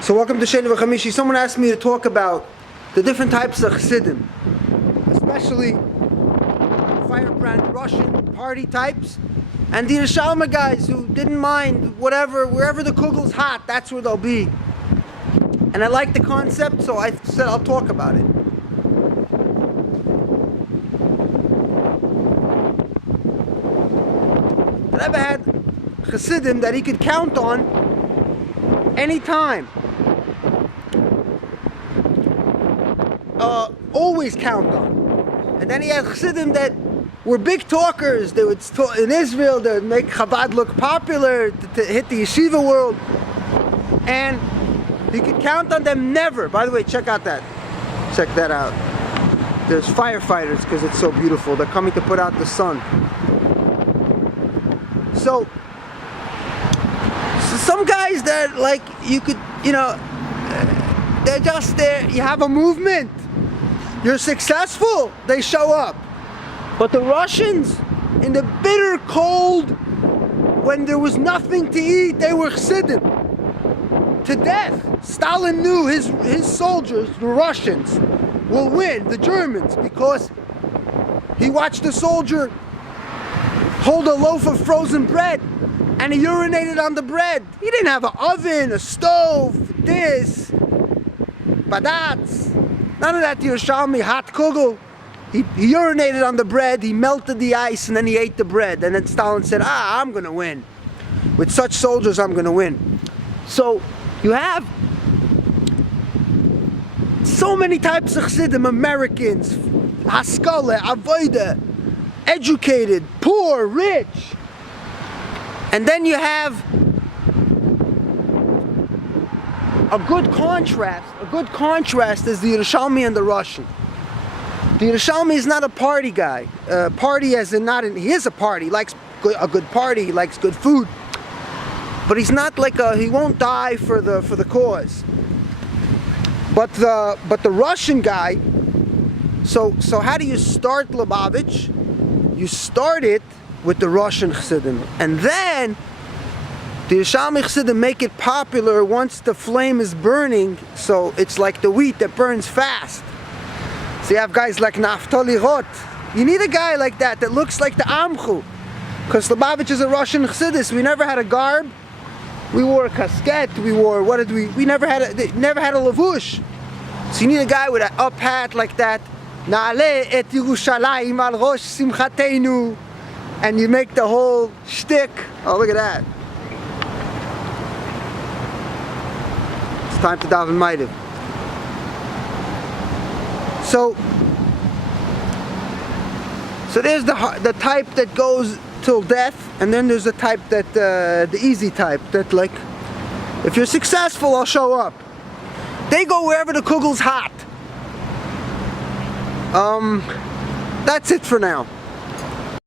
So welcome to Sheni V'Chamishi. Someone asked me to talk about the different types of Chassidim, especially firebrand Russian party types, and the Yerushalmi guys who didn't mind wherever the Kugel's hot, that's where they'll be. And I like the concept, so I said I'll talk about it. The Rebbe had Chassidim that he could count on anytime. Always count on. And then he had Chassidim that were big talkers. They would talk in Israel, they would make Chabad look popular, to hit the yeshiva world. And you could count on them never. By the way, check that out. There's firefighters because it's so beautiful. They're coming to put out the sun. So some guys that like you could, they're just there. You have a movement, you're successful, they show up. But the Russians, in the bitter cold, when there was nothing to eat, they were Chassidim to death. Stalin knew his soldiers, the Russians, will win the Germans, because he watched the soldier hold a loaf of frozen bread and he urinated on the bread. He didn't have an oven, a stove, this, badats, none of that Yerushalmi, hot Kugel. He urinated on the bread, he melted the ice, and then he ate the bread. And then Stalin said, I'm gonna win. With such soldiers, I'm gonna win. So you have so many types of Chassidim: Americans, Haskalah, Avoida, educated, poor, rich. And then you have a good contrast. A good contrast is the Yerushalmi and the Russian. The Yerushalmi is not a party guy. Party as in he is a party. He likes a good party. He likes good food. But he's not like he won't die for the cause. But the Russian guy. So how do you start Lubavitch? You start it with the Russian Chassidim, and then the Yerushalmi Chassidim make it popular once the flame is burning. So it's like the wheat that burns fast. So you have guys like Naftali Rot. You need a guy like that looks like the Amchu, because Lubavitch is a Russian Chassidus. We never had a garb. We wore a casquette. We never had a lavush. So you need a guy with an up hat like that. Na'aleh et Yerushalayim al rosh simchatenu, and you make the whole shtick. Oh, look at that! It's time to daven maitiv. So there's the type that goes till death, and then there's the type that the easy type that, like, if you're successful, I'll show up. They go wherever the Kugel's hot. That's it for now.